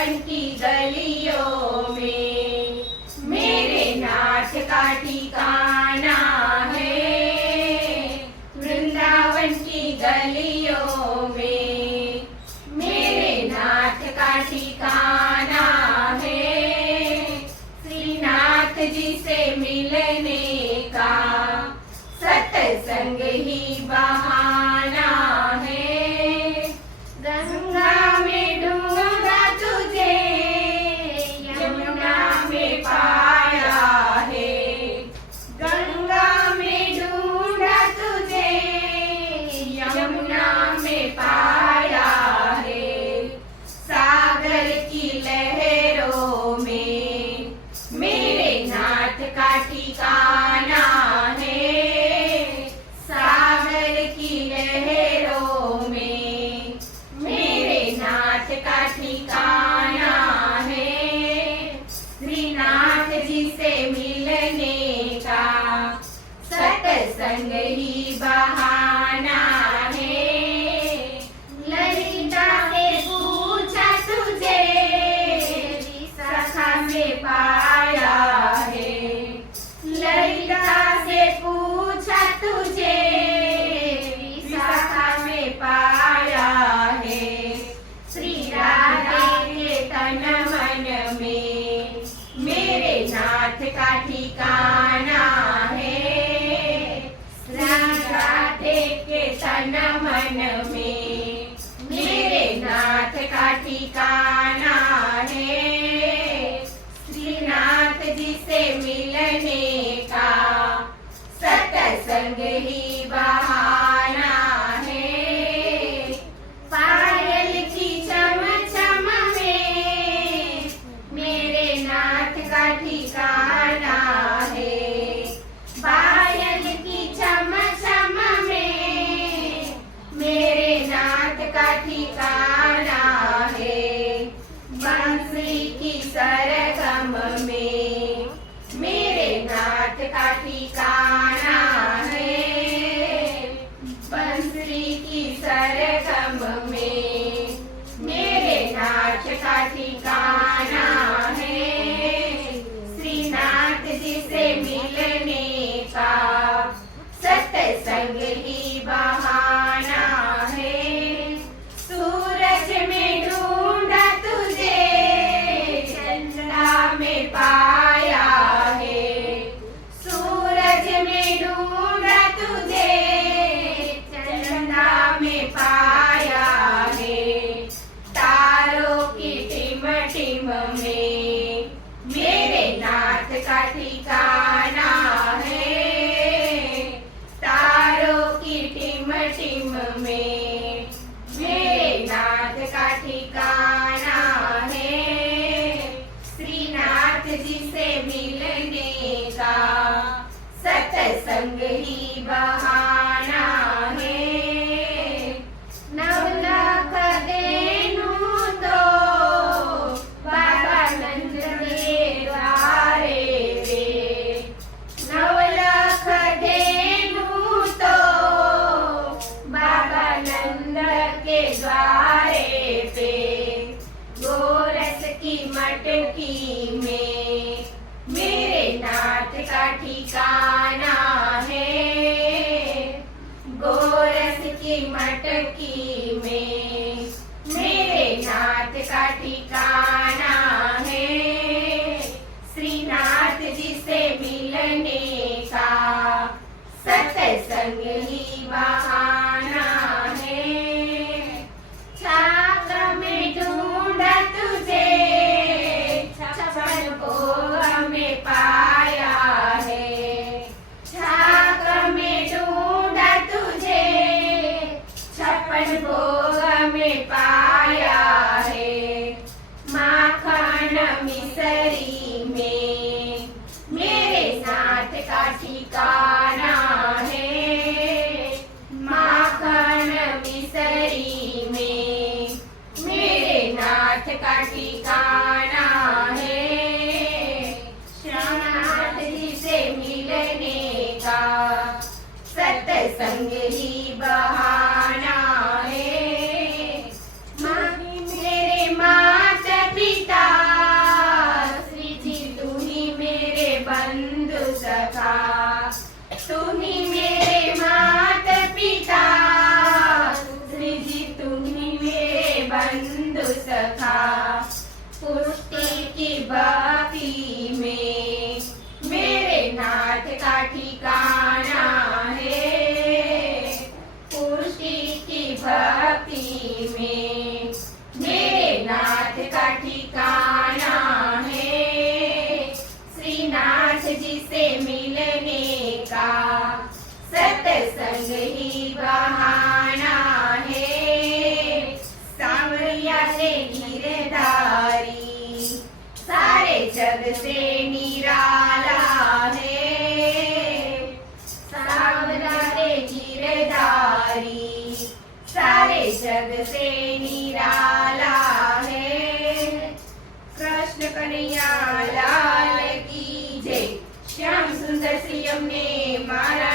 वृंदावन की गलियों में मेरे नाथ का ठिकाना है। वृंदावन की गलियों में मेरे नाथ का ठिकाना है। श्रीनाथ जी से मिलने का सत्संग ही बहाना है। गंगा में ढूंढा तुझे, यमुना में पाया है। गंगा में ढूंढा तुझे, यमुना में पाया है। सागर की लहरों में मेरे नाथ का ठिकाना है। सागर की लहरों में मेरे नाथ का ठिकाना है। श्रीनाथ जी से मिलने का सत्संग ही बहाना है। ललिता से पूछा तुझे, सखा से पाया है। ललिता से पूछा तुझे, सखा में पाया है। श्री राधे के तन मन में मेरे नाथ का ठिकाना है। श्री राधे के तन मन में मेरे नाथ का ठिकाना है। श्रीनाथ जी से मिलने का सत्संग ही बहाना है। पायल की चम चम में मेरे नाथ का ठिकाना है। पायल की चम चम में मेरे नाथ का ठिकाना है। बंसी की सरगम में मेरे नाथ का ठिकाना है। बंसी की सरगम में मेरे नाथ का ठिकाना है। श्रीनाथ जी से मिलने का सत्संग ही बहाना है। सूरज में ढूंढा तुझे, चंद्रमा में पाया है। सूरज में ढूंढा तुझे, चंद्रमा में पाया है। तारों की टिम टिम में मेरे नाथ का ठिकाना है। तारों की टिम टिम में मेरे नाथ का ठिकाना है। श्रीनाथ जी से मिलने का सत्संग ही बहाना है। नवलख देनु तो बाबा नंद के द्वारे रे। नवलख देनु तो बाबा नंद के द्वारे पे। गोरस की मटकी में मेरे नाथ का ठिकाना है। गोरस की मटकी में मेरे नाथ का ठिकाना है। श्रीनाथ जी से मिलने का सत्संग ही बहाना है। छात्र में ढूंढा तुझे, छप्पन भोग में पाया है। छात्र में ढूंढा तुझे, छप्पन भोग में पाया है। माखन मिसरी में मेरे नाथ का ठिकाना है। माखन मिसरी में मेरे नाथ का ठिकाना है। श्रीनाथ जी से मिलने का सत्संग ही बहाना है। मेरे माता पिता जग से निराला है। कृष्ण कन्हैया लाल की जय। श्याम सुंदर श्री अમને મારા